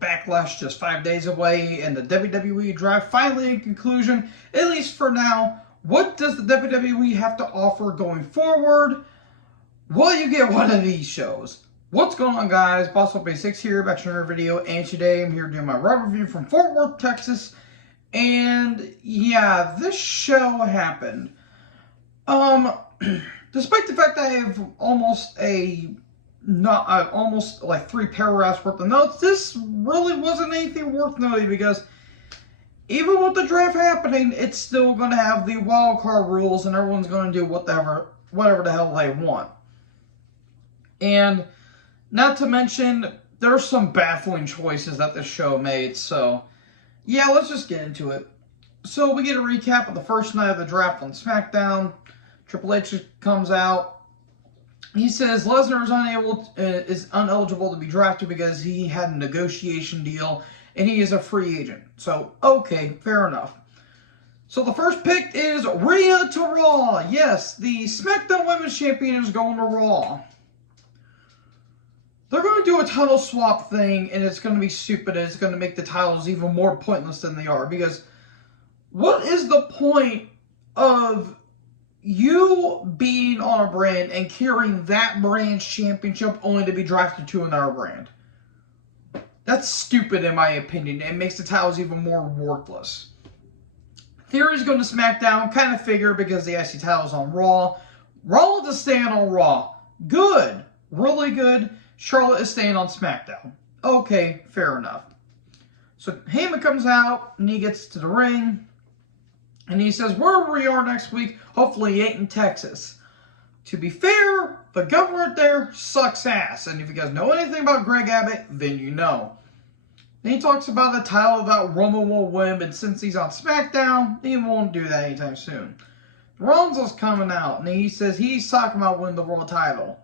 Backlash just 5 days away, and the WWE draft finally in conclusion, at least for now. What does the WWE have to offer going forward? Will you get one of these shows? What's going on, guys? Boss Up 6 here, back to another video, and today I'm here doing my Raw review from Fort Worth, Texas. And yeah, this show happened. Despite the fact that I have almost like 3 paragraphs worth of notes, this really wasn't anything worth noting because even with the draft happening, it's still going to have the wild card rules, and everyone's going to do whatever the hell they want. And not to mention, there's some baffling choices that this show made. So yeah, let's just get into it. So we get a recap of the first night of the draft on SmackDown. Triple H comes out. He says Lesnar is ineligible to be drafted because he had a negotiation deal and he is a free agent. So, okay, fair enough. So the first pick is Rhea to Raw. Yes, the SmackDown Women's Champion is going to Raw. They're going to do a title swap thing, and it's going to be stupid, and it's going to make the titles even more pointless than they are. Because what is the point of you being on a brand and carrying that brand's championship only to be drafted to another brand? That's stupid in my opinion. It makes the titles even more worthless. Theory's going to SmackDown, kind of figure because the IC title's on Raw. Rollins is staying on Raw. Good. Really good. Charlotte is staying on SmackDown. Okay, fair enough. So Heyman comes out and he gets to the ring. And he says, wherever we are next week, hopefully he ain't in Texas. To be fair, the government there sucks ass. And if you guys know anything about Greg Abbott, then you know. Then he talks about the title that Roman will win, but since he's on SmackDown, he won't do that anytime soon. Rollins is coming out, and he says he's talking about winning the world title.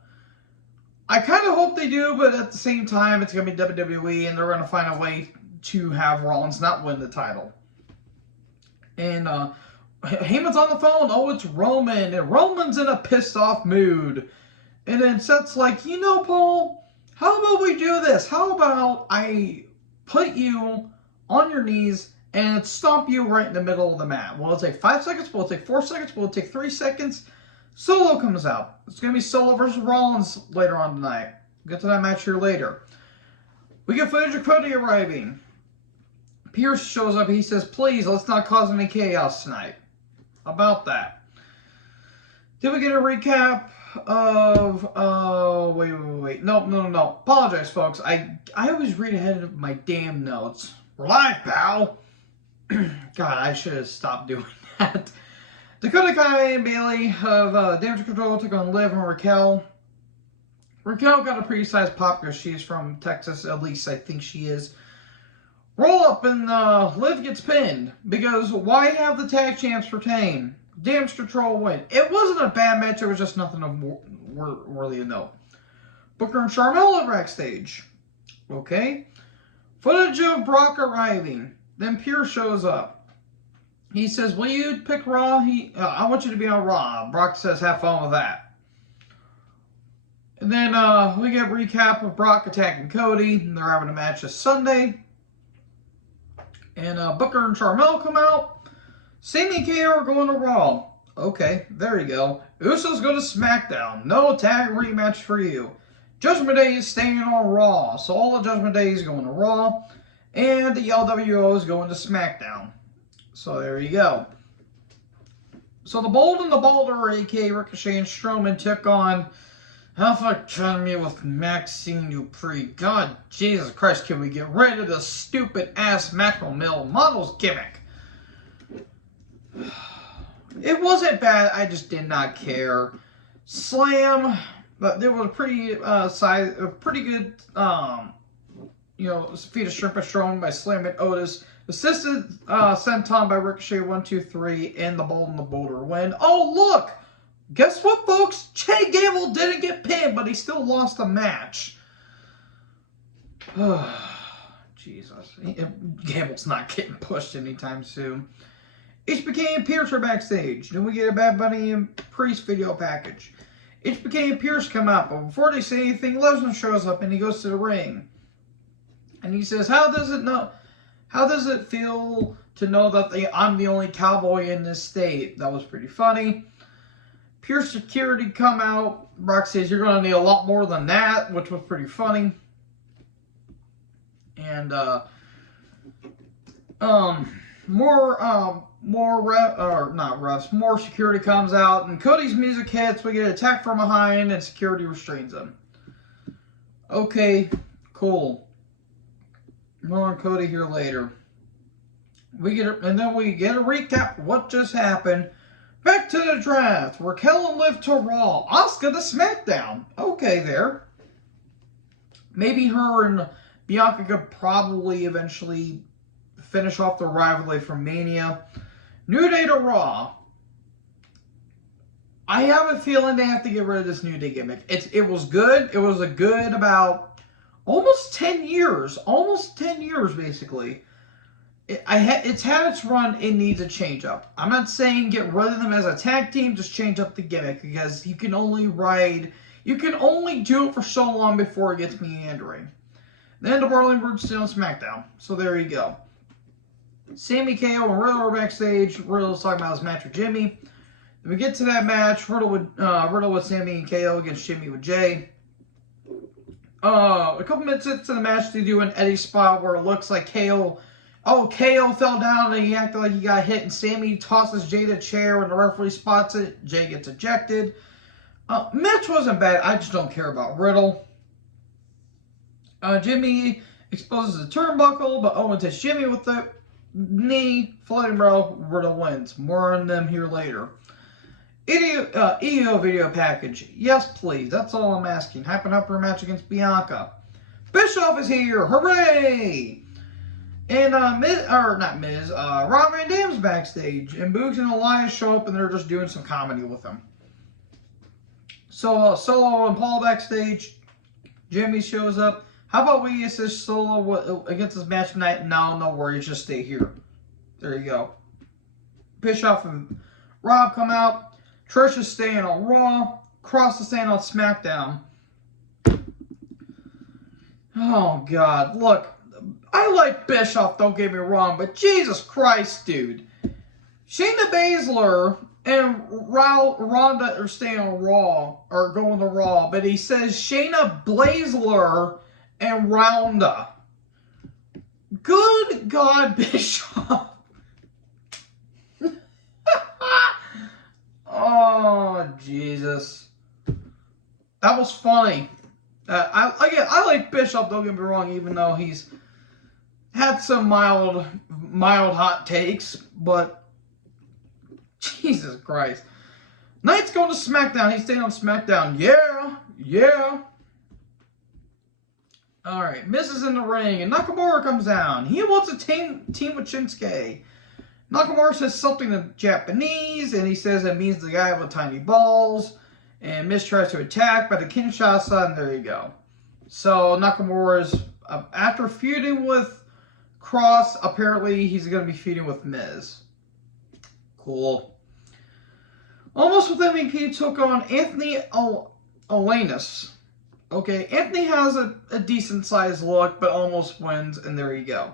I kind of hope they do, but at the same time, it's going to be WWE, and they're going to find a way to have Rollins not win the title. And Heyman's on the phone. Oh, it's Roman. And Roman's in a pissed off mood. And then Seth's like, you know, Paul, how about we do this? How about I put you on your knees and stomp you right in the middle of the mat? Will it take 5 seconds? Will it take 4 seconds? Will it take 3 seconds? Solo comes out. It's going to be Solo versus Rollins later on tonight. We'll get to that match here later. We get footage of Cody arriving. Pierce shows up. He says, please, let's not cause any chaos tonight. About that. Then we get a recap of... wait. No. Apologize, folks. I always read ahead of my damn notes. We're live, pal. God, I should have stopped doing that. Dakota Kai and Bayley of Damage Control took on Liv and Raquel. Raquel got a pretty sized pop because she's from Texas. At least I think she is. Roll up and Liv gets pinned. Because why have the tag champs retain? Damage Control win. It wasn't a bad match. It was just nothing worthy of note. Booker and Sharmell at backstage. Okay. Footage of Brock arriving. Then Pierce shows up. He says, will you pick Raw? I want you to be on Raw. Brock says, have fun with that. And then we get a recap of Brock attacking Cody. And they're having a match this Sunday. And Booker and Sharmell come out. Sami and KO are going to Raw. Okay, there you go. Usos go to SmackDown. No tag rematch for you. Judgment Day is staying on Raw. So all the Judgment Day is going to Raw. And the LWO is going to SmackDown. So there you go. So the Bold and the Balder, a.k.a. Ricochet and Strowman, took on Alpha Academy with Maxine Dupree. God, Jesus Christ, can we get rid of this stupid-ass Mackerel Mill Models gimmick? It wasn't bad, I just did not care. Slam, but there was a pretty good, feat of Shrimp Strong by Slam and Otis. Assisted senton by Ricochet 1, 2, 3, and the Bold and the Boulder win. Oh, look! Guess what, folks? Che Gamble didn't get pinned, but he still lost a match. Jesus. Gamble's not getting pushed anytime soon. HBK and Pierce are backstage. Then we get a Bad Bunny and Priest video package. HBK and Pierce come out, but before they say anything, Lesnar shows up and he goes to the ring. And he says, how does it feel to know that I'm the only cowboy in this state? That was pretty funny. Pure security come out. Brock says, you're going to need a lot more than that, which was pretty funny. And, more security comes out, and Cody's music hits. We get attacked from behind, and security restrains him. Okay, cool. More on Cody here later. And then we get a recap of what just happened. Back to the draft. Raquel and Liv to Raw. Asuka to SmackDown. Okay, there. Maybe her and Bianca could probably eventually finish off the rivalry from Mania. New Day to Raw. I have a feeling they have to get rid of this New Day gimmick. It was good. It was a good about almost 10 years. Almost 10 years, basically. It's had its run. It needs a change up. I'm not saying get rid of them as a tag team. Just change up the gimmick, because you can only do it for so long before it gets meandering. Then the Barley Root's still on SmackDown. So there you go. Sami, KO, and Riddle are backstage. Riddle's talking about his match with Jimmy. Then we get to that match. Riddle with Sami and KO against Jimmy with Jay. A couple minutes into the match, they do an Eddie spot where it looks like KO fell down and he acted like he got hit, and Sami tosses Jay to a chair and the referee spots it. Jay gets ejected. Match wasn't bad. I just don't care about Riddle. Jimmy exposes the turnbuckle, but Owen hits Jimmy with the knee. Floating bro. Riddle wins. More on them here later. EO video package. Yes, please. That's all I'm asking. Hyping up her match against Bianca. Bischoff is here. Hooray! And Rob Van Dam's backstage. And Boogs and Elias show up and they're just doing some comedy with him. So Solo and Paul backstage. Jimmy shows up. How about we assist Solo against this match tonight? No worries. Just stay here. There you go. Bischoff and Rob come out. Trish is staying on Raw. Cross is staying on SmackDown. Oh, God. Look, I like Bischoff, don't get me wrong, but Jesus Christ, dude. Shayna Baszler and Ronda are staying on Raw, or going to Raw, but he says Shayna Baszler and Ronda. Good God, Bischoff. Oh, Jesus. That was funny. I like Bischoff, don't get me wrong, even though he's had some mild hot takes, but Jesus Christ. Knight's going to SmackDown. He's staying on SmackDown. Yeah. Alright, Miz is in the ring, and Nakamura comes down. He wants a team with Shinsuke. Nakamura says something in Japanese, and he says it means the guy with tiny balls. And Miz tries to attack, but a Kinshasa, and there you go. So Nakamura's, after feuding with Cross, apparently he's going to be feuding with Miz. Cool. Almost with MVP took on Anthony Alanis. Okay, Anthony has a decent-sized look, but almost wins, and there you go.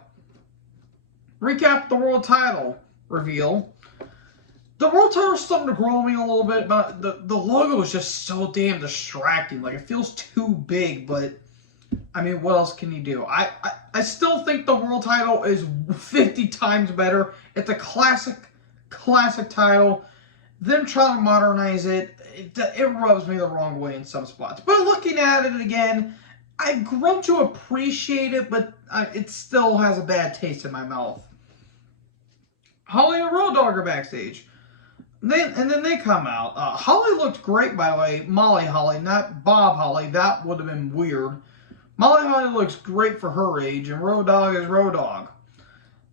Recap the world title reveal. The world title is starting to grow on me a little bit, but the logo is just so damn distracting. Like, it feels too big, but, I mean, what else can you do? I still think the world title is 50 times better. It's a classic title. Them trying to modernize it rubs me the wrong way in some spots. But looking at it again, I've grown to appreciate it, but it still has a bad taste in my mouth. Holly and Road Dogg are backstage. And then they come out. Holly looked great, by the way. Molly Holly, not Bob Holly. That would have been weird. Molly Holly looks great for her age, and Road Dogg is Road Dogg.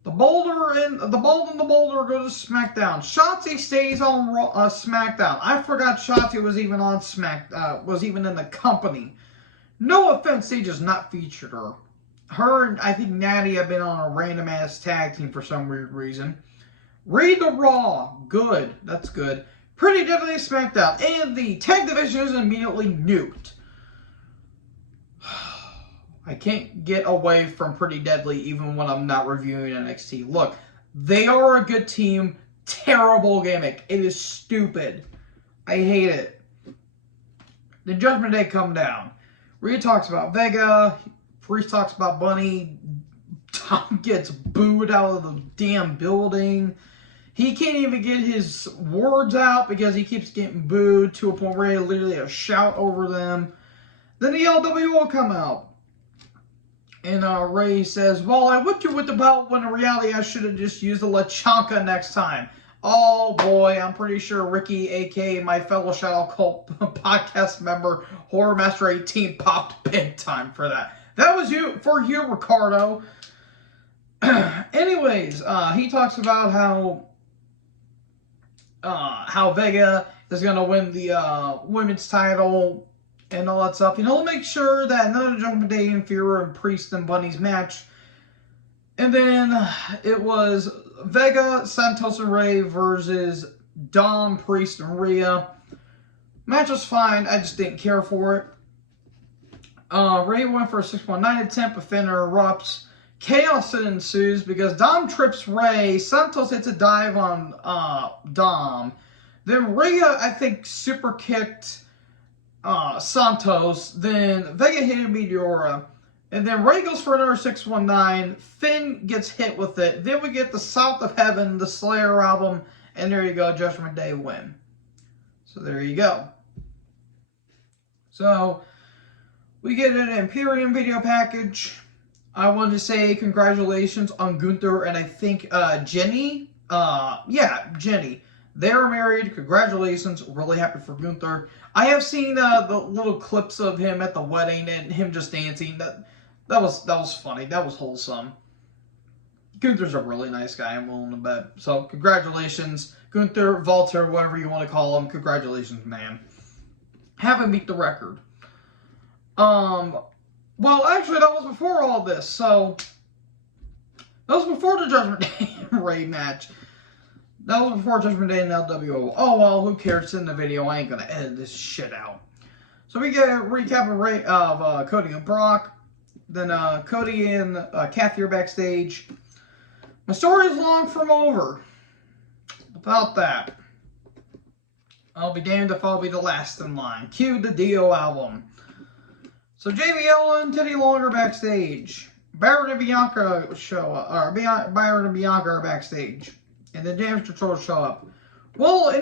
The Bald and the Boulder go to SmackDown. Shotzi stays on SmackDown. I forgot Shotzi was even on was even in the company. No offense, they just not featured her. Her and I think Natty have been on a random ass tag team for some weird reason. Read the Raw. Good. That's good. Pretty Deadly SmackDown. And the tag division is immediately nuked. I can't get away from Pretty Deadly even when I'm not reviewing NXT. Look, they are a good team. Terrible gimmick. It is stupid. I hate it. The Judgment Day come down. Rhea talks about Vega. Priest talks about Bunny. Tom gets booed out of the damn building. He can't even get his words out because he keeps getting booed to a point where he literally has to shout over them. Then the LWO will come out. And Ray says, well, I whipped you with the belt when in reality I should have just used the Lachanka next time. Oh boy, I'm pretty sure Ricky, a.k.a. my fellow Shadow Cult podcast member, Horror Master 18, popped big time for that. That was for you, Ricardo. Anyways, he talks about how Vega is going to win the women's title and all that stuff. He'll make sure that none of the Judgment Day interfere in Priest and Bunny's match. And then it was Vega, Santos, and Ray versus Dom, Priest, and Rhea. Match was fine. I just didn't care for it. Ray went for a 619 attempt, but Fenner erupts. Chaos ensues because Dom trips Ray. Santos hits a dive on Dom. Then Rhea, I think, super kicked Santos. Then Vega hit a Meteora. And then Ray goes for another 619. Finn gets hit with it. Then we get the South of Heaven, the Slayer album. And there you go, Judgment Day win. So there you go. So we get an Imperium video package. I wanted to say congratulations on Gunther and I think Jenny. Jenny. They're married. Congratulations. Really happy for Gunther. I have seen the little clips of him at the wedding and him just dancing. That was funny. That was wholesome. Gunther's a really nice guy, I'm willing to bet. So congratulations, Gunther, Walter, whatever you want to call him. Congratulations, man. Haven't beat the record. Well, actually, that was before all this, so that was before the Judgment Day Ray match. That was before Judgment Day and LWO. Oh, well, who cares? It's in the video. I ain't going to edit this shit out. So we get a recap of Cody and Brock. Then Cody and Kathy are backstage. My story is long from over. About that. I'll be damned if I'll be the last in line. Cue the Dio album. So JBL and Teddy Long are backstage. Byron and Bianca show up. Byron and Bianca are backstage. And the Damage Control show up. Well,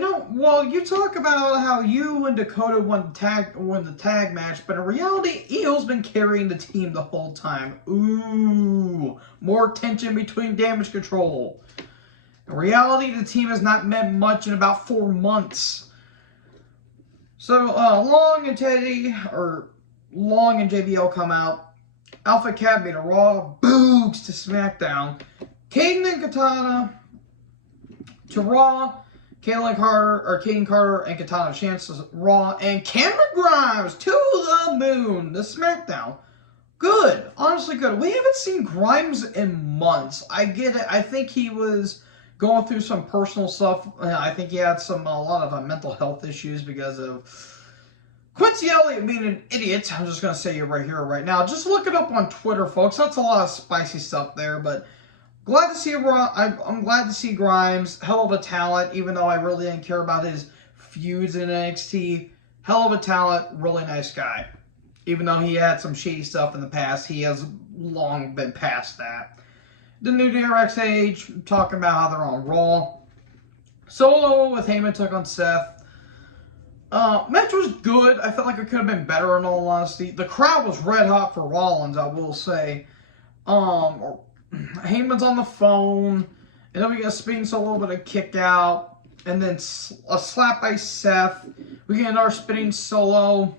you talk about how you and Dakota won the tag match, but in reality, Io's been carrying the team the whole time. Ooh, more tension between Damage Control. In reality, the team has not met much in about 4 months. So Long and JBL come out. Alpha Academy to Raw. Boogs to SmackDown. Caden and Katana to Raw. Caden Carter and Katana Chance to Raw. And Cameron Grimes to the moon to SmackDown. Good. Honestly good. We haven't seen Grimes in months. I get it. I think he was going through some personal stuff. I think he had a lot of mental health issues because of Quincy Elliott being an idiot. I'm just going to say it right here, right now. Just look it up on Twitter, folks. That's a lot of spicy stuff there, but glad to see I'm glad to see Grimes. Hell of a talent, even though I really didn't care about his feuds in NXT. Hell of a talent, really nice guy. Even though he had some shady stuff in the past, he has long been past that. The New Day backstage, talking about how they're on Raw. Solo with Heyman took on Seth. Match was good. I felt like it could have been better in all honesty. The crowd was red hot for Rollins, I will say. Heyman's on the phone, and then we get a spinning solo with a kick out, and then a slap by Seth. We get another spinning solo.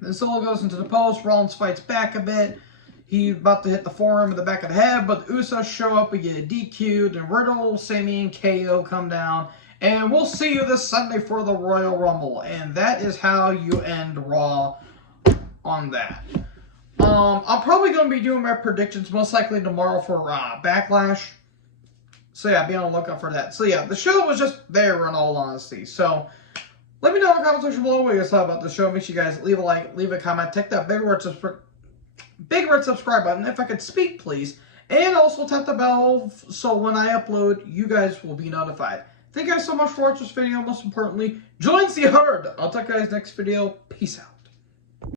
Then Solo goes into the post. Rollins fights back a bit. He's about to hit the forearm in the back of the head, but the Usos show up. We get a DQ. Then Riddle, Sami, and KO come down. And we'll see you this Sunday for the Royal Rumble. And that is how you end Raw on that. I'm probably going to be doing my predictions most likely tomorrow for Backlash. So yeah, be on the lookout for that. So yeah, the show was just there in all honesty. So let me know in the comment section below what you guys thought about the show. Make sure you guys leave a like, leave a comment, take that big word big red subscribe button. If I could speak, please. And also tap the bell so when I upload, you guys will be notified. Thank you guys so much for watching this video. Most importantly, join the herd. I'll talk to you guys next video. Peace out.